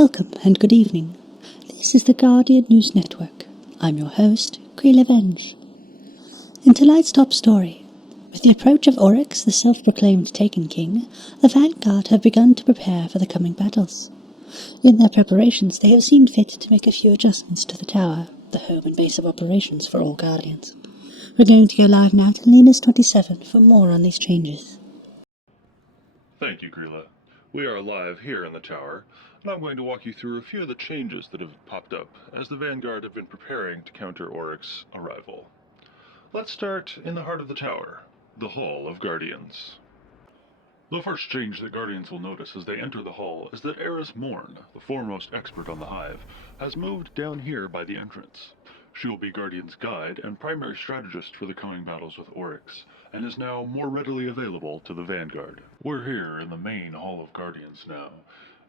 Welcome and good evening. This is the Guardian News Network. I'm your host, Creel Venge. In tonight's top story, with the approach of Oryx, the self-proclaimed Taken King, the Vanguard have begun to prepare for the coming battles. In their preparations, they have seen fit to make a few adjustments to the tower, the home and base of operations for all Guardians. We're going to go live now to Linus27 for more on these changes. Thank you, Grilla. We are live here in the tower, and I'm going to walk you through a few of the changes that have popped up as the Vanguard have been preparing to counter Oryx's arrival. Let's start in the heart of the tower, the Hall of Guardians. The first change that Guardians will notice as they enter the hall is that Eris Morn, the foremost expert on the Hive, has moved down here by the entrance. She will be Guardian's guide and primary strategist for the coming battles with Oryx, and is now more readily available to the Vanguard. We're here in the main Hall of Guardians now,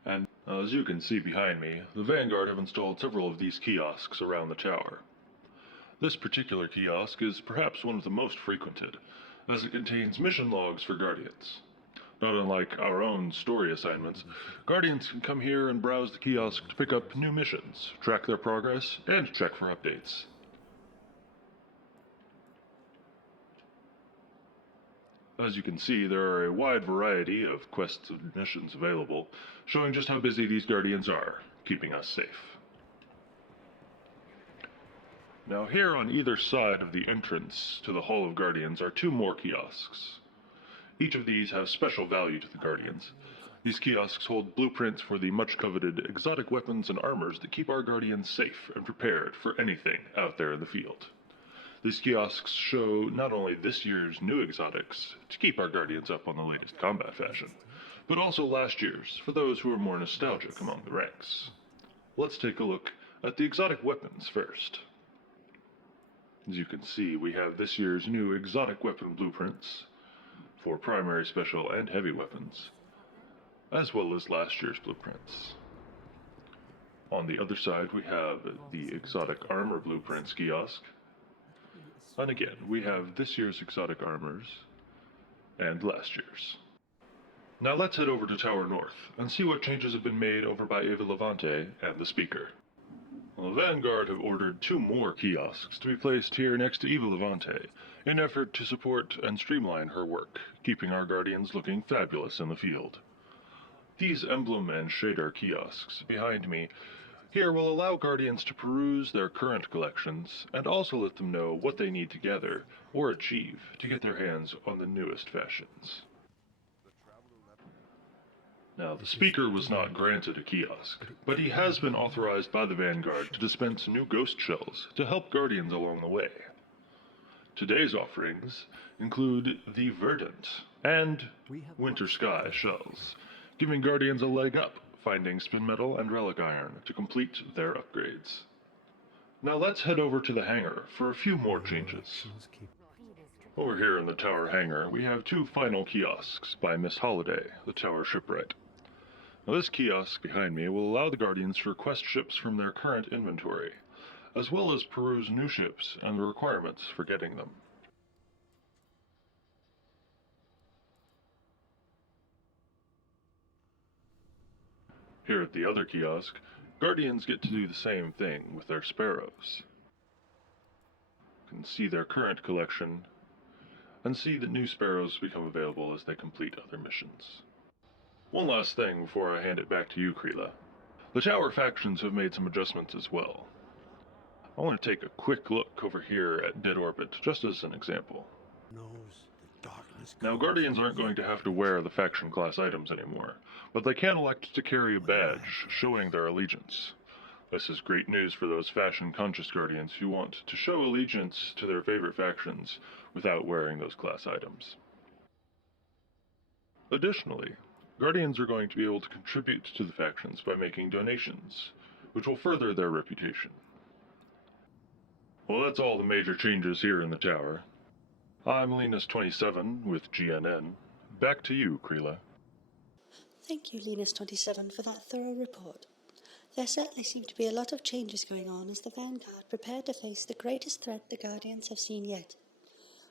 and as you can see behind me, the Vanguard have installed several of these kiosks around the tower. This particular kiosk is perhaps one of the most frequented, as it contains mission logs for Guardians. Not unlike our own story assignments, Guardians can come here and browse the kiosk to pick up new missions, track their progress, and check for updates. As you can see, there are a wide variety of quests and missions available, showing just how busy these Guardians are, keeping us safe. Now here on either side of the entrance to the Hall of Guardians are two more kiosks. Each of these have special value to the Guardians. These kiosks hold blueprints for the much-coveted exotic weapons and armors that keep our Guardians safe and prepared for anything out there in the field. These kiosks show not only this year's new exotics, to keep our Guardians up on the latest combat fashion, but also last year's, for those who are more nostalgic among the ranks. Let's take a look at the exotic weapons first. As you can see, we have this year's new exotic weapon blueprints, for primary, special, and heavy weapons, as well as last year's blueprints. On the other side, we have the exotic armor blueprints kiosk, and again, we have this year's exotic armors and last year's. Now let's head over to Tower North and see what changes have been made over by Eva Levante and the Speaker. Well, the Vanguard have ordered two more kiosks to be placed here next to Eva Levante, in effort to support and streamline her work, keeping our Guardians looking fabulous in the field. These emblem and shader kiosks behind me here will allow Guardians to peruse their current collections, and also let them know what they need to gather or achieve to get their hands on the newest fashions. Now, the Speaker was not granted a kiosk, but he has been authorized by the Vanguard to dispense new ghost shells to help Guardians along the way. Today's offerings include the Verdant and Winter Sky shells, giving Guardians a leg up, finding spin metal and relic iron to complete their upgrades. Now let's head over to the hangar for a few more changes. Over here in the tower hangar, we have two final kiosks by Miss Holiday, the tower shipwright. Now this kiosk behind me will allow the Guardians to request ships from their current inventory, as well as peruse new ships and the requirements for getting them. Here at the other kiosk, Guardians get to do the same thing with their sparrows. You can see their current collection, and see that new sparrows become available as they complete other missions. One last thing before I hand it back to you, Kreela. The tower factions have made some adjustments as well. I want to take a quick look over here at Dead Orbit, just as an example. Now, Guardians aren't going to have to wear the faction class items anymore, but they can elect to carry a badge showing their allegiance. This is great news for those fashion-conscious Guardians who want to show allegiance to their favorite factions without wearing those class items. Additionally, Guardians are going to be able to contribute to the factions by making donations, which will further their reputation. Well, that's all the major changes here in the tower. I'm Linus27 with GNN. Back to you, Kreela. Thank you, Linus27, for that thorough report. There certainly seem to be a lot of changes going on as the Vanguard prepare to face the greatest threat the Guardians have seen yet.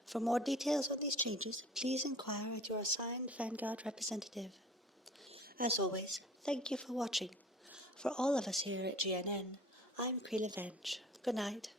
For more details on these changes, please inquire at your assigned Vanguard representative. As always, thank you for watching. For all of us here at GNN, I'm Cree Levenge. Good night.